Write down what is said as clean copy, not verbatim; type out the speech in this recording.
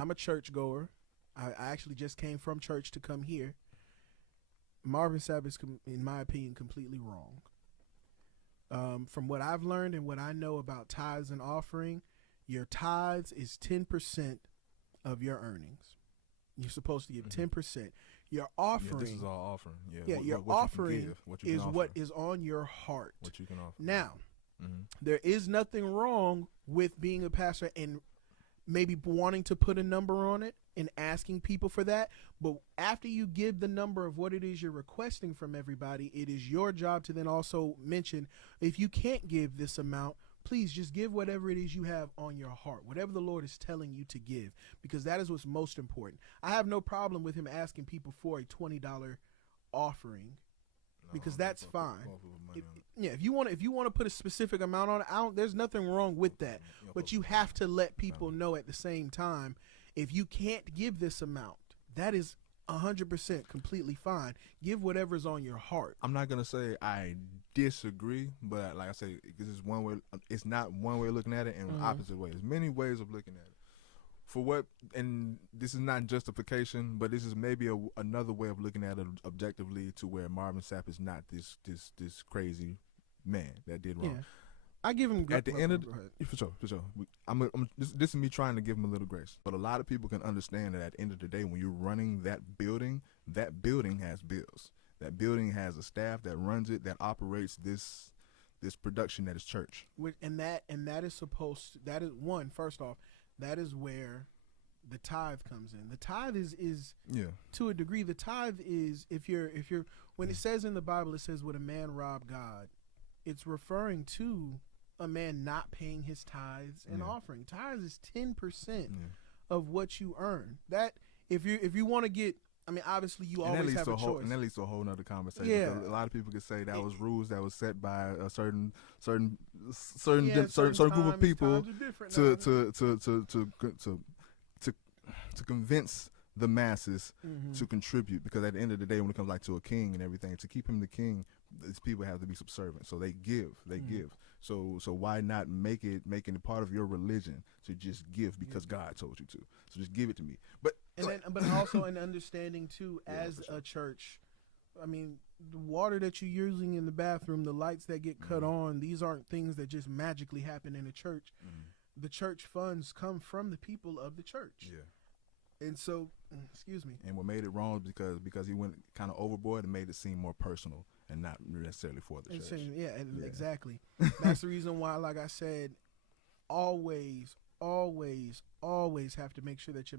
I'm a churchgoer. I actually just came from church to come here. Marvin Sapp is, in my opinion, completely wrong. From what I've learned and what I know about tithes and offering, your tithes is 10% of your earnings. You're supposed to give 10%. Your offering, this is all offering. Your what offering you what you is can what offer. is on your heart. What you can offer. Now, there is nothing wrong with being a pastor and maybe wanting to put a number on it and asking people for that. But after you give the number of what it is you're requesting from everybody, it is your job to then also mention, if you can't give this amount, please just give whatever it is you have on your heart, whatever the Lord is telling you to give, because that is what's most important. I have no problem with him asking people for a $20 offering, because that's fine. If you want to put a specific amount on it, there's nothing wrong with that. But you have to let people know at the same time, if you can't give this amount, that is 100% completely fine. Give whatever's on your heart. I'm not gonna say I disagree, but like I say, this is one way. It's not one way of looking at it, and opposite ways. Many ways of looking at it. For what, and this is not justification, but this is maybe another way of looking at it objectively, to where Marvin Sapp is not this crazy man that did wrong. Yeah. I give him at the end of for sure. This is me trying to give him a little grace, but a lot of people can understand that at the end of the day, when you're running that building has bills. That building has a staff that runs it, that operates this production that is church. And that is supposed to, that is one, first off, that is where the tithe comes in. The tithe is to a degree, the tithe is, if you're when it says in the Bible, it says, would a man rob God? It's referring to a man not paying his tithes and offering. Tithes is 10% of what you earn. That if you want to get, I mean, obviously you always have a choice. And that leads to a whole nother conversation. Yeah. A lot of people could say that was rules that was set by a certain group of people to convince the masses to contribute, because at the end of the day, when it comes like to a king and everything, to keep him the king, these people have to be subservient. So they give. So why not making it part of your religion to just give because God told you to? So just give it to me. But also an understanding too, as a church, I mean, the water that you're using in the bathroom, the lights that get cut on, these aren't things that just magically happen in a church. The church funds come from the people of the church. Yeah. And so, excuse me. And what made it wrong is because he went kind of overboard and made it seem more personal and not necessarily for the church. Exactly. That's the reason why, like I said, always have to make sure that you're